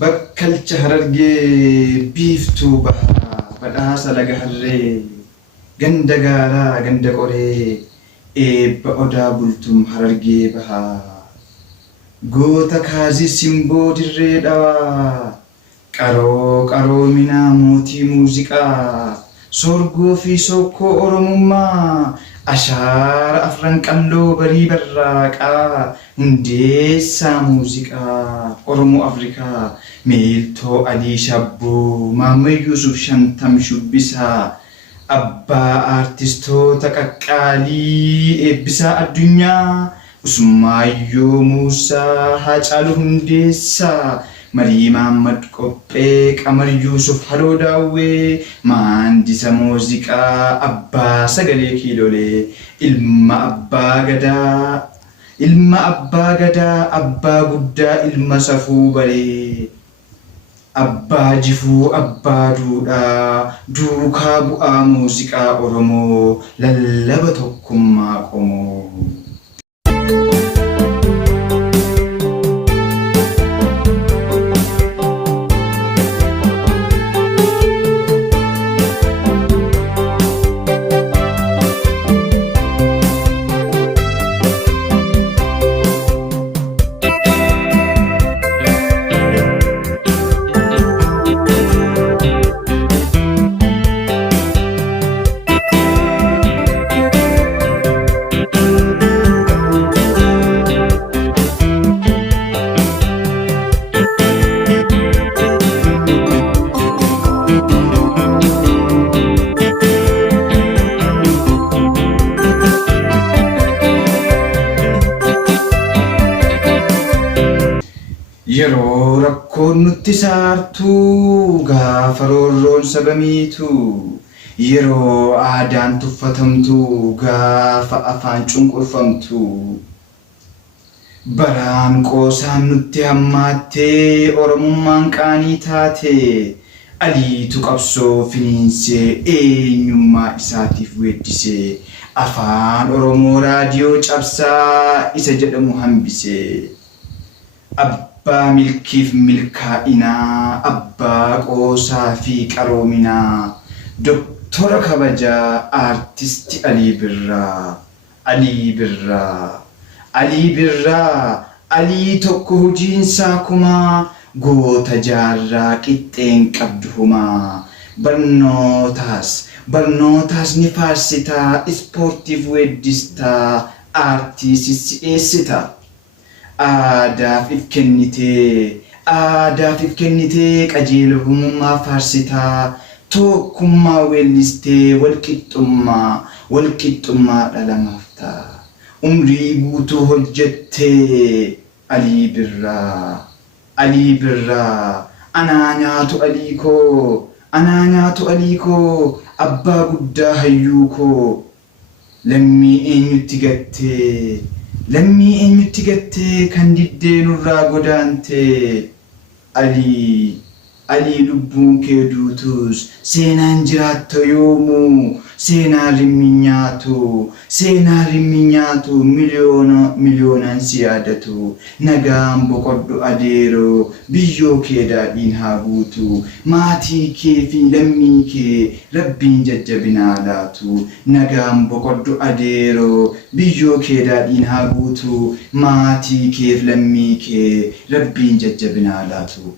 bakkalcha harargee biiftuu bahaa badhaasa laga harree ganda gaaraa ganda qoree eebba odaa bultum harargee bahaa goota kaazii simboo dirree dhawaa qaroo qaroominaa mootii muuziqaa sorgoo fi sokkoo oromummaa ashaara afran qalloo barii barraaqaa hundeessaa muuziqaa oromoo afrikaa meeltoo alii shabboo maammoo yuusuf shantam shubbisaa abbaa aartistoota qaqqaalii eebbisaa addunyaa usmaayyoo muusaa haacaaluu hundeessaa Marii Mahammad Qophee Qamar Yuusuf Haroo Daawwee Maandisa Muuziqaa Abbaa Sagalee Kiilolee Ilma Abbaa Gadaa Abbaa Guddaa Ilma Safuu Baree Abbaa Jifuu Abbaa Duudhaa Duukaa Bu'aa Muuziqaa Oromoo Lallaba Tokkummaa Qomoo Yeroo rakkoon nutti saartuu gaafa roorroon sabamiitu yeroo aadaan tuffatamtu gaafa afaan cunqurfamtu baraan qoosaan nutti hammaattee oromummaan qaanii taate aliitu qabsoo finiinsee eenyummaa isaatiif weeddisee afaan oromoo raadiyoo cabsaa isa jedhamu hambisee Abbaa milkiif milkaa'inaa Abbaa qoosaa fi qaroominaa Doktora kabajaa Aartisti Alii Birraa Alii tokko hojiinsaa kumaa goota jaarraa qixxeen qabdu humaa barnootaas ni faarsitaa ispoortiif weeddistaa aartii si'eessitaa Aadaaf if kennitee qajeelummaa faarsitaa tokkummaa weellistee walqixxummaa dhalamaaftaa umrii guutuu hojjettee Alii Birraa anaa nyaatu alii koo abbaa guddaa hayyuu koo lammii eenyutti gattee kan diddee nurraa godaantee Alii lubbuun kee duutus seenaan jiraatta yoomuu seenaan rimmi nyaatu miliyoonaan si yaadatu nagaan boqodhu adeeroo biyyoo kee daadhiin haa guutu maatii kee fi lammii kee rabbiin jajjabinaa laatu nagaan boqodhu adeeroo biyyoo kee daadhiin haa guutu maatii kee fi lammii kee rabbiin jajjabinaa laatu